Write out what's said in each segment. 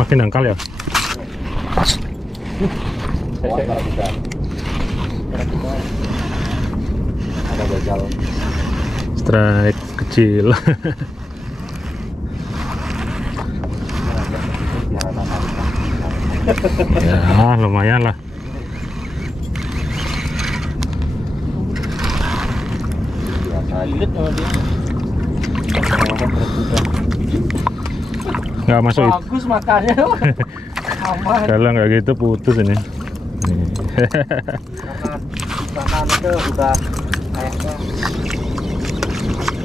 Makin dangkal ya. Ada gagal. Strike kecil. Ya lumayan lah. Nggak masuk. Bagus makannya. Aman. Kalau nggak gitu putus ini. Makan itu udah kayaknya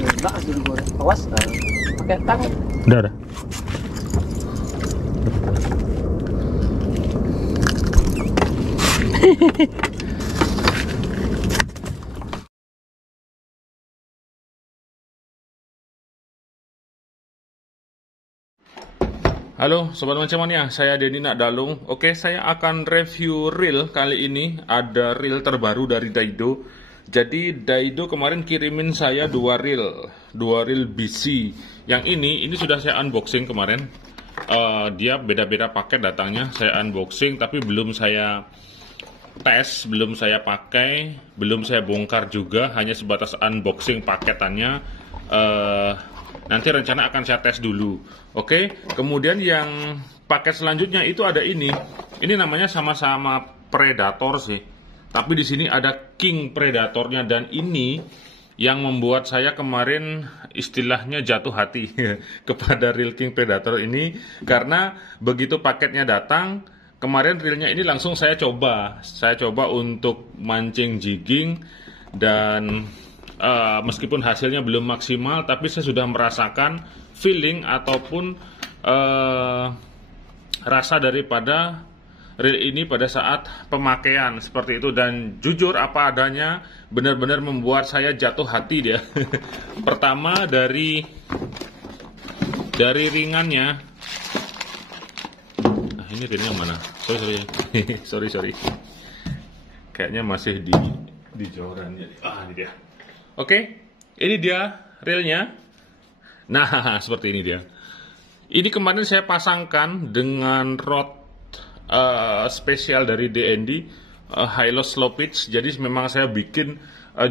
enak gitu goreng. Awas, pakai tang. Udah. Halo Sobat Mancamania, saya Denny Nakdalung. Oke, saya akan review reel kali ini. Ada reel terbaru dari Daido. Jadi Daido kemarin kirimin saya dua reel BC. Yang ini sudah saya unboxing kemarin. Dia beda-beda paket datangnya. Saya unboxing tapi belum saya tes, belum saya pakai, belum saya bongkar juga. Hanya sebatas unboxing paketannya. Nanti rencana akan saya tes dulu. Oke, kemudian yang paket selanjutnya itu ada ini. Ini namanya sama-sama Predator sih. Tapi di sini ada King Predatornya, dan ini yang membuat saya kemarin istilahnya jatuh hati kepada reel King Predator ini, karena begitu paketnya datang, kemarin reelnya ini langsung saya coba. Saya coba untuk mancing jigging, dan meskipun hasilnya belum maksimal, tapi saya sudah merasakan feeling ataupun rasa daripada reel ini pada saat pemakaian seperti itu. Dan jujur apa adanya, benar-benar membuat saya jatuh hati dia. Pertama dari ringannya. Nah, ini reelnya mana? Sorry. Kayaknya masih di joran. Ini dia. Oke, ini dia reelnya. Nah, seperti ini dia. Ini kemarin saya pasangkan dengan rod spesial dari DND, Hilo Slow Pitch. Jadi memang saya bikin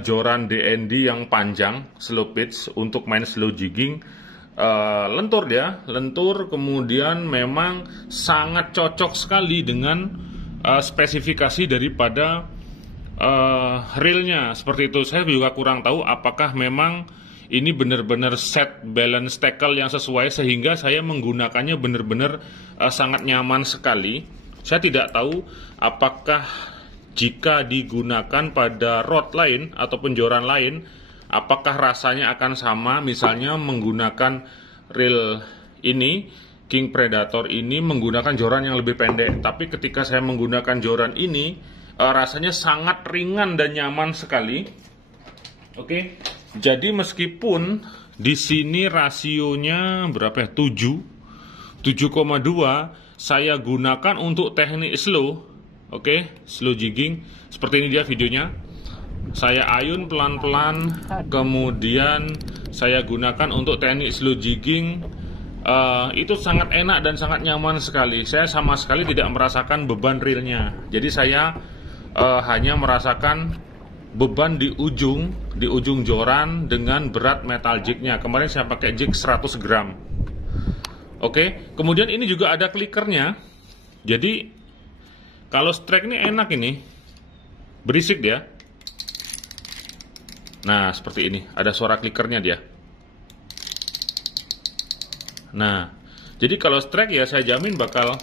joran DND yang panjang, slow pitch, untuk main slow jigging. Lentur dia, kemudian memang sangat cocok sekali dengan spesifikasi daripada reelnya seperti itu. Saya juga kurang tahu apakah memang ini benar-benar set balance tackle yang sesuai sehingga saya menggunakannya benar-benar sangat nyaman sekali. Saya tidak tahu apakah jika digunakan pada rod lain ataupun joran lain, apakah rasanya akan sama. Misalnya menggunakan reel ini, King Predator ini menggunakan joran yang lebih pendek, tapi ketika saya menggunakan joran ini, rasanya sangat ringan dan nyaman sekali. Oke, jadi meskipun di sini rasionya berapa ya? 7,2 saya gunakan untuk teknik slow. Oke, slow jigging. Seperti ini dia videonya. Saya ayun pelan-pelan, kemudian saya gunakan untuk teknik slow jigging. Itu sangat enak dan sangat nyaman sekali. Saya sama sekali tidak merasakan beban reelnya. Jadi saya hanya merasakan beban di ujung joran dengan berat metal jignya. Kemarin saya pakai jig 100 gram. Oke, kemudian ini juga ada clickernya. Jadi kalau strike ini enak, ini berisik dia. Nah, seperti ini, ada suara clickernya dia. Nah, jadi kalau strike ya saya jamin bakal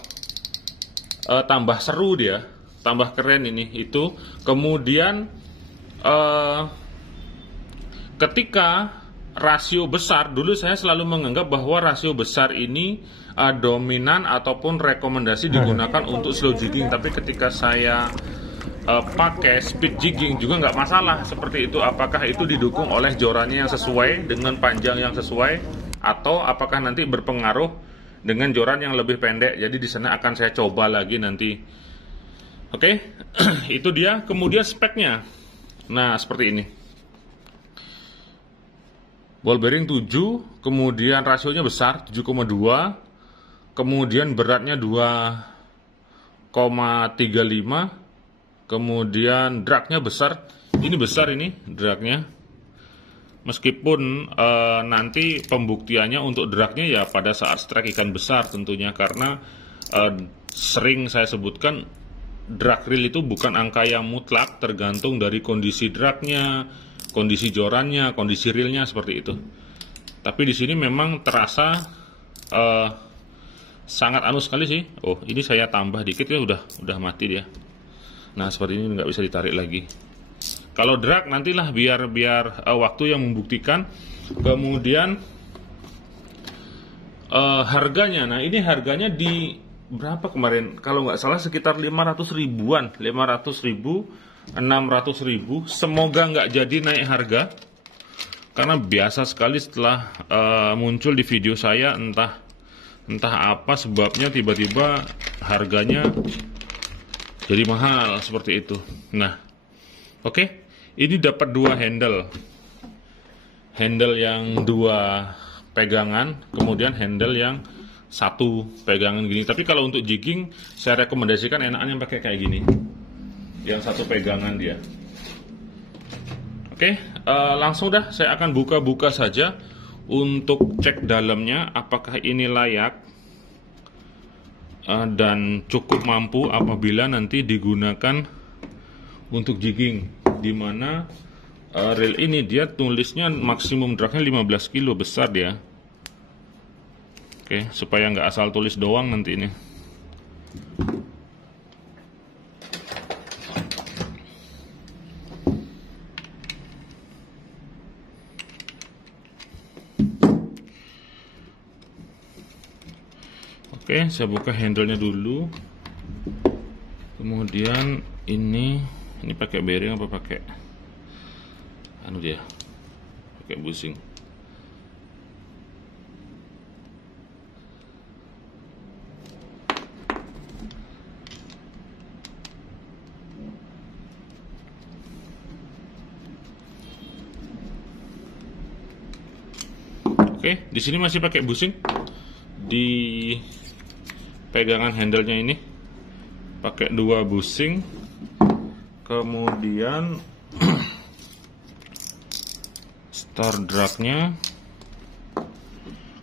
tambah seru dia, tambah keren ini itu. Kemudian ketika rasio besar, dulu saya selalu menganggap bahwa rasio besar ini dominan ataupun rekomendasi digunakan untuk slow jigging. Tapi ketika saya pakai speed jigging juga nggak masalah seperti itu. Apakah itu didukung oleh jorannya yang sesuai dengan panjang yang sesuai, atau apakah nanti berpengaruh dengan joran yang lebih pendek. Jadi di sana akan saya coba lagi nanti. Oke, itu dia. Kemudian speknya. Nah, seperti ini. Ball bearing 7, kemudian rasionya besar, 7,2. kemudian beratnya 2,35, kemudian dragnya besar. Ini besar ini dragnya. Meskipun nanti pembuktiannya untuk dragnya ya pada saat strike ikan besar tentunya, karena sering saya sebutkan drag reel itu bukan angka yang mutlak, tergantung dari kondisi dragnya, kondisi jorannya, kondisi reelnya seperti itu. Tapi di sini memang terasa sangat anu sekali sih. Oh, ini saya tambah dikit ya udah mati dia. Nah, seperti ini nggak bisa ditarik lagi. Kalau drag nantilah biar waktu yang membuktikan. Kemudian harganya, nah ini harganya di berapa kemarin? Kalau nggak salah sekitar 500 ribuan, 500 ribu, 600 ribu. Semoga nggak jadi naik harga, karena biasa sekali setelah muncul di video saya entah apa sebabnya tiba-tiba harganya jadi mahal seperti itu. Nah, oke. Ini dapat 2 handle yang 2 pegangan, kemudian handle yang 1 pegangan gini. Tapi kalau untuk jigging saya rekomendasikan enakan yang pakai kayak gini, yang 1 pegangan dia. Oke, langsung dah saya akan buka-buka saja untuk cek dalamnya apakah ini layak dan cukup mampu apabila nanti digunakan untuk jigging, dimana reel ini dia tulisnya maksimum dragnya 15 kilo, besar dia. Oke, supaya nggak asal tulis doang nanti ini. Oke, saya buka handle-nya dulu. Kemudian ini pakai bearing apa pakai anu dia? Pakai busing. Oke, di sini masih pakai busing. Di pegangan handle-nya ini pakai 2 busing. Kemudian star drag-nya,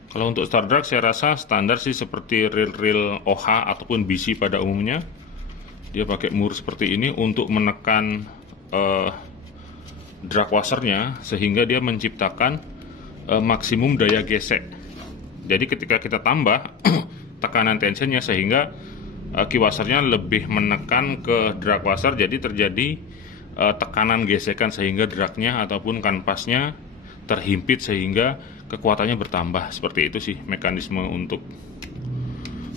kalau untuk star drag saya rasa standar sih seperti reel-reel OH ataupun BC pada umumnya. Dia pakai mur seperti ini untuk menekan drag washernya, sehingga dia menciptakan maksimum daya gesek. Jadi ketika kita tambah tekanan tensionnya, sehingga key washernya lebih menekan ke drag washer, jadi terjadi tekanan gesekan sehingga dragnya ataupun kanvasnya terhimpit sehingga kekuatannya bertambah. Seperti itu sih mekanisme untuk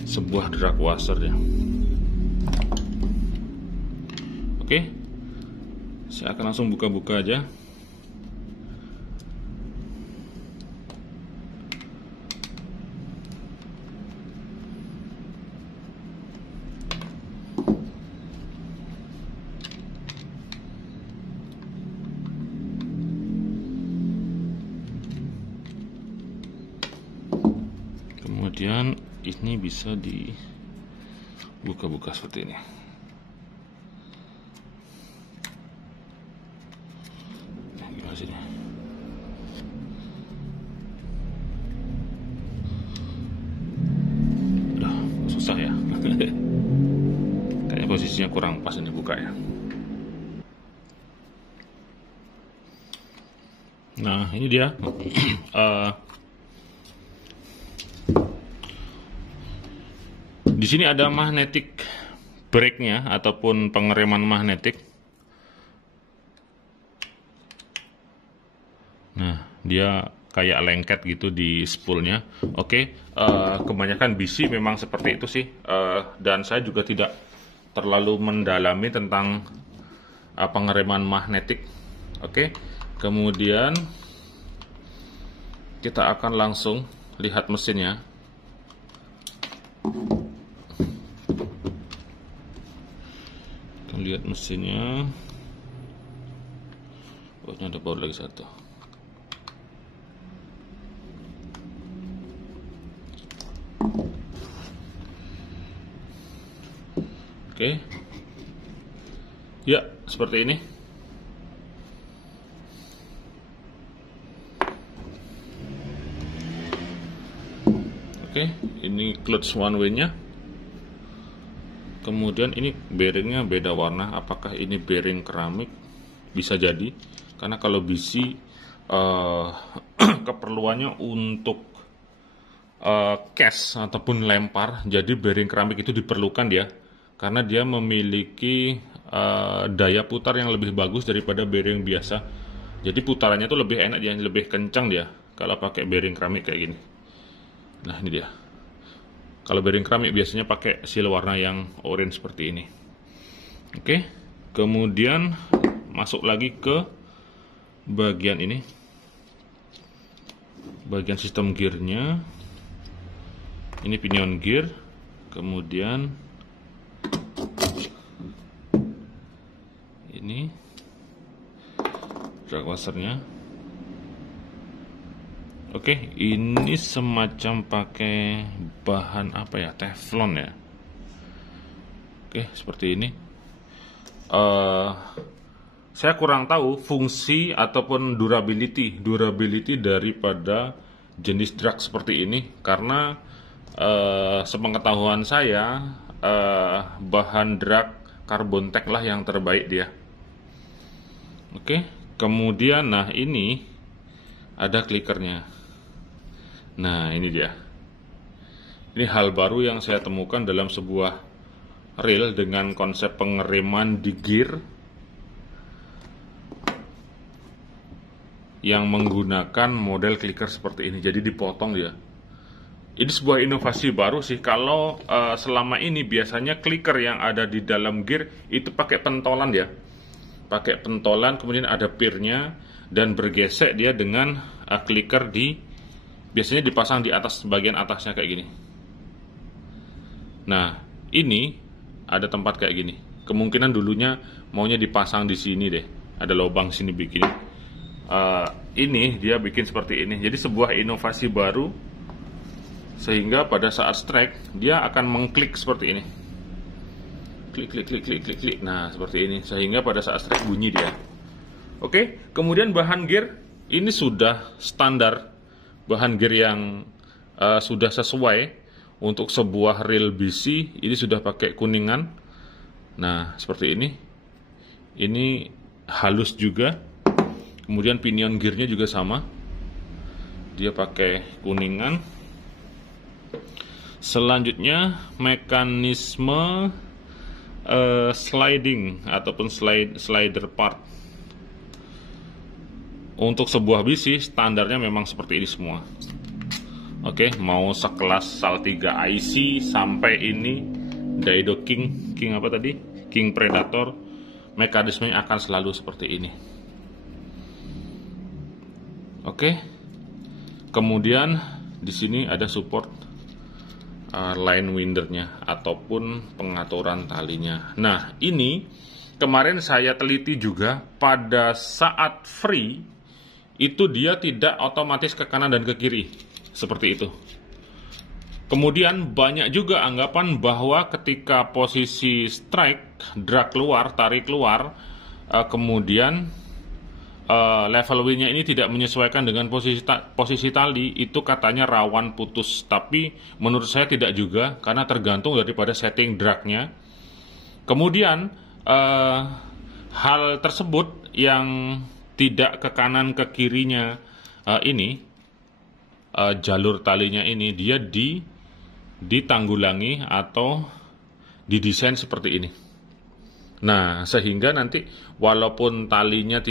sebuah drag washer ya. Oke, saya akan langsung buka-buka aja. Kemudian ini bisa dibuka-buka seperti ini. Nah, gimana sih ini? Udah susah ya. Kayaknya posisinya kurang pas ini buka ya. Nah, ini dia. Di sini ada magnetic brake-nya ataupun pengereman magnetik. Nah, dia kayak lengket gitu di spoolnya. Oke, kebanyakan BC memang seperti itu sih. Dan saya juga tidak terlalu mendalami tentang pengereman magnetik. Oke, kemudian kita akan langsung lihat mesinnya. Lihat mesinnya. Oh, ini ada baut lagi 1. Oke. Ya, seperti ini. Oke, ini clutch one way-nya. Kemudian ini bearingnya beda warna. Apakah ini bearing keramik? Bisa jadi, karena kalau bisi keperluannya untuk cast ataupun lempar, jadi bearing keramik itu diperlukan dia, karena dia memiliki daya putar yang lebih bagus daripada bearing biasa. Jadi putarannya tuh lebih enak, dia lebih kencang dia kalau pakai bearing keramik kayak gini. Nah, ini dia. Kalau bearing keramik biasanya pakai seal warna yang orange seperti ini. Oke, kemudian masuk lagi ke bagian ini, bagian sistem gearnya. Ini pinion gear, kemudian ini drag washernya. Oke, ini semacam pakai bahan apa ya, teflon ya. Oke, seperti ini. Saya kurang tahu fungsi ataupun durability daripada jenis drag seperti ini, karena sepengetahuan saya bahan drag carbon tech lah yang terbaik dia. Oke, kemudian nah ini ada clickernya. Nah, ini dia. Ini hal baru yang saya temukan dalam sebuah reel dengan konsep pengereman di gear yang menggunakan model clicker seperti ini. Jadi dipotong dia. Ini sebuah inovasi baru sih. Kalau selama ini biasanya clicker yang ada di dalam gear itu pakai pentolan ya. Pakai pentolan, kemudian ada pirnya dan bergesek dia dengan clicker biasanya dipasang di atas, bagian atasnya kayak gini. Nah, ini ada tempat kayak gini. Kemungkinan dulunya maunya dipasang di sini deh. Ada lubang sini begini. Ini dia bikin seperti ini. Jadi sebuah inovasi baru, sehingga pada saat strike dia akan mengklik seperti ini. Klik, klik, klik, klik, klik, klik. Nah, seperti ini. Sehingga pada saat strike bunyi dia. Oke, kemudian bahan gear ini sudah standar. Bahan gear yang sudah sesuai untuk sebuah reel BC. Ini sudah pakai kuningan. Nah, seperti ini. Ini halus juga. Kemudian pinion gearnya juga sama. Dia pakai kuningan. Selanjutnya mekanisme sliding ataupun slider part. Untuk sebuah BC standarnya memang seperti ini semua. Oke, mau sekelas Saltiga IC sampai ini Daido King apa tadi? King Predator, mekanismenya akan selalu seperti ini. Oke. Kemudian di sini ada support line windernya ataupun pengaturan talinya. Nah, ini kemarin saya teliti juga, pada saat free itu dia tidak otomatis ke kanan dan ke kiri seperti itu. Kemudian banyak juga anggapan bahwa ketika posisi strike, drag keluar, tarik keluar, kemudian level wing-nya ini tidak menyesuaikan dengan posisi tali, itu katanya rawan putus. Tapi menurut saya tidak juga, karena tergantung daripada setting drag-nya. Kemudian hal tersebut yang tidak ke kanan ke kirinya ini, jalur talinya ini dia ditanggulangi atau didesain seperti ini. Nah, sehingga nanti walaupun talinya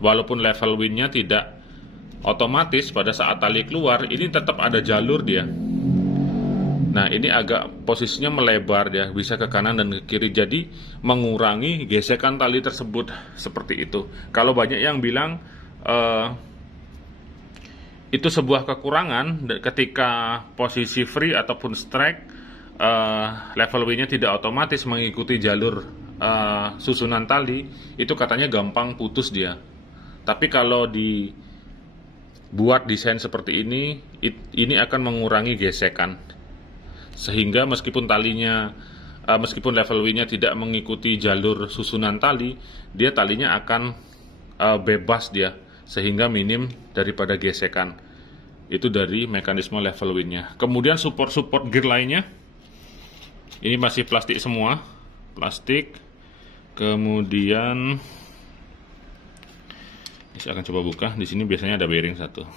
walaupun level wing-nya tidak otomatis pada saat tali keluar, ini tetap ada jalur dia. Nah, ini agak posisinya melebar ya, bisa ke kanan dan ke kiri, jadi mengurangi gesekan tali tersebut seperti itu. Kalau banyak yang bilang itu sebuah kekurangan ketika posisi free ataupun strike, level wing-nya tidak otomatis mengikuti jalur susunan tali, itu katanya gampang putus dia. Tapi kalau dibuat desain seperti ini akan mengurangi gesekan. sehingga meskipun talinya meskipun level W-nya tidak mengikuti jalur susunan tali, dia talinya akan bebas dia, sehingga minim daripada gesekan. Itu dari mekanisme level W-nya. Kemudian support gear lainnya, ini masih plastik semua, plastik. Kemudian saya akan coba buka. Di sini biasanya ada bearing satu.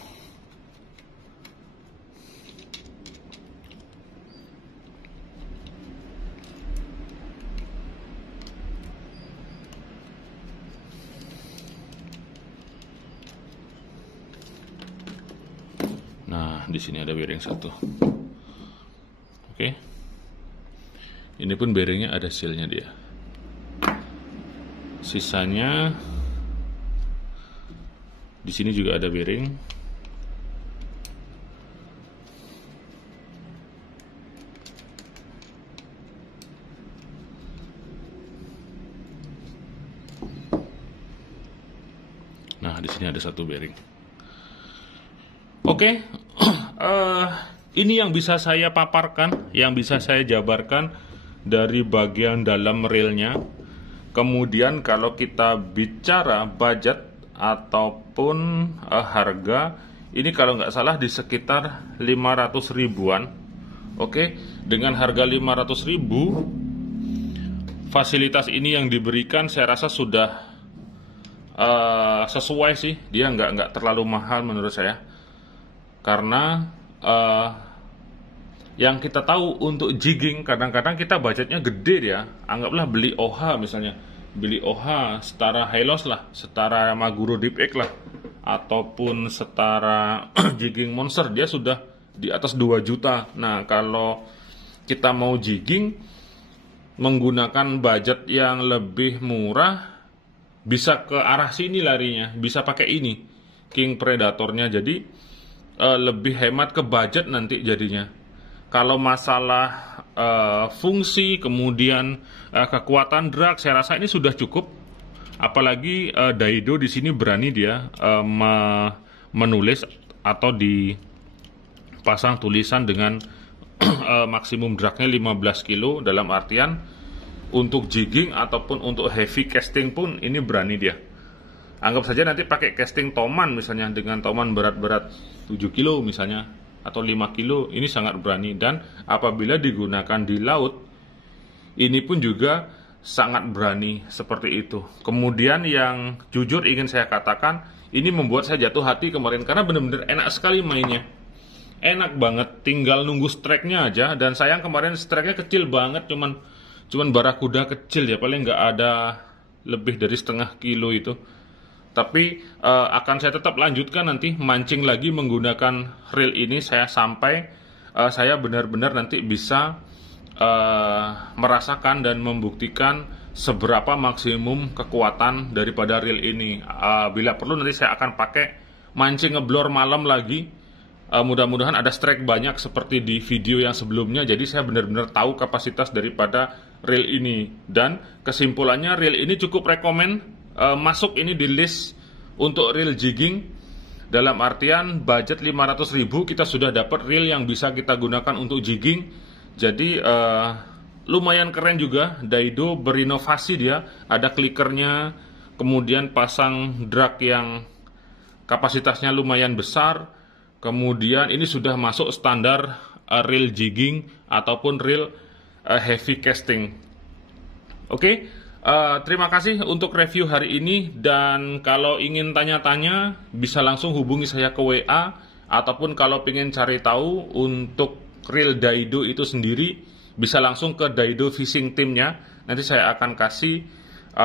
Nah, di sini ada bearing satu. Oke. Ini pun bearingnya ada sealnya dia. Sisanya di sini juga ada bearing. Nah, di sini ada satu bearing. Oke, ini yang bisa saya paparkan, yang bisa saya jabarkan dari bagian dalam railnya. Kemudian kalau kita bicara budget ataupun harga, ini kalau nggak salah di sekitar 500 ribuan. Oke, dengan harga 500 ribu, fasilitas ini yang diberikan saya rasa sudah sesuai sih. Dia nggak terlalu mahal menurut saya. Karena yang kita tahu untuk jigging, kadang-kadang kita budgetnya gede ya. Anggaplah beli OH misalnya, beli OH setara Hilos lah, setara Maguro Deep Egg lah, ataupun setara jigging Monster, dia sudah di atas 2 juta. Nah, kalau kita mau jigging menggunakan budget yang lebih murah, bisa ke arah sini larinya, bisa pakai ini King Predatornya. Jadi lebih hemat ke budget nanti jadinya. Kalau masalah fungsi, kemudian kekuatan drag, saya rasa ini sudah cukup. Apalagi Daido di sini berani dia menulis atau dipasang tulisan dengan maksimum dragnya 15 kilo, dalam artian untuk jigging ataupun untuk heavy casting pun ini berani dia. Anggap saja nanti pakai casting toman misalnya, dengan toman berat-berat 7 kilo misalnya, atau 5 kilo, ini sangat berani. Dan apabila digunakan di laut, ini pun juga sangat berani seperti itu. Kemudian yang jujur ingin saya katakan, ini membuat saya jatuh hati kemarin, karena benar-benar enak sekali mainnya. Enak banget, tinggal nunggu strike-nya aja. Dan sayang kemarin strike-nya kecil banget, cuman barakuda kecil ya, paling nggak ada lebih dari setengah kilo itu. Tapi akan saya tetap lanjutkan nanti mancing lagi menggunakan reel ini, saya sampai saya benar-benar nanti bisa merasakan dan membuktikan seberapa maksimum kekuatan daripada reel ini. Bila perlu nanti saya akan pakai mancing ngeblor malam lagi. Mudah-mudahan ada strike banyak seperti di video yang sebelumnya. Jadi saya benar-benar tahu kapasitas daripada reel ini. Dan kesimpulannya, reel ini cukup rekomen. Masuk ini di list untuk reel jigging, dalam artian budget 500.000 kita sudah dapat reel yang bisa kita gunakan untuk jigging. Jadi lumayan keren juga. Daido berinovasi, dia ada clickernya, kemudian pasang drag yang kapasitasnya lumayan besar. Kemudian ini sudah masuk standar reel jigging ataupun reel heavy casting. Oke. Terima kasih untuk review hari ini, dan kalau ingin tanya-tanya bisa langsung hubungi saya ke WA, ataupun kalau ingin cari tahu untuk reel Daido itu sendiri bisa langsung ke Daido Fishing Team-nya. Nanti saya akan kasih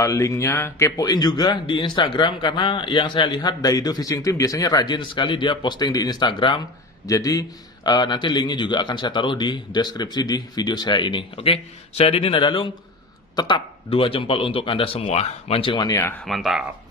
linknya. Kepoin juga di Instagram, karena yang saya lihat Daido Fishing Team biasanya rajin sekali dia posting di Instagram. Jadi nanti linknya juga akan saya taruh di deskripsi di video saya ini. Oke, saya Denny Nadalung. Tetap 2 jempol untuk Anda semua. Mancing mania, mantap.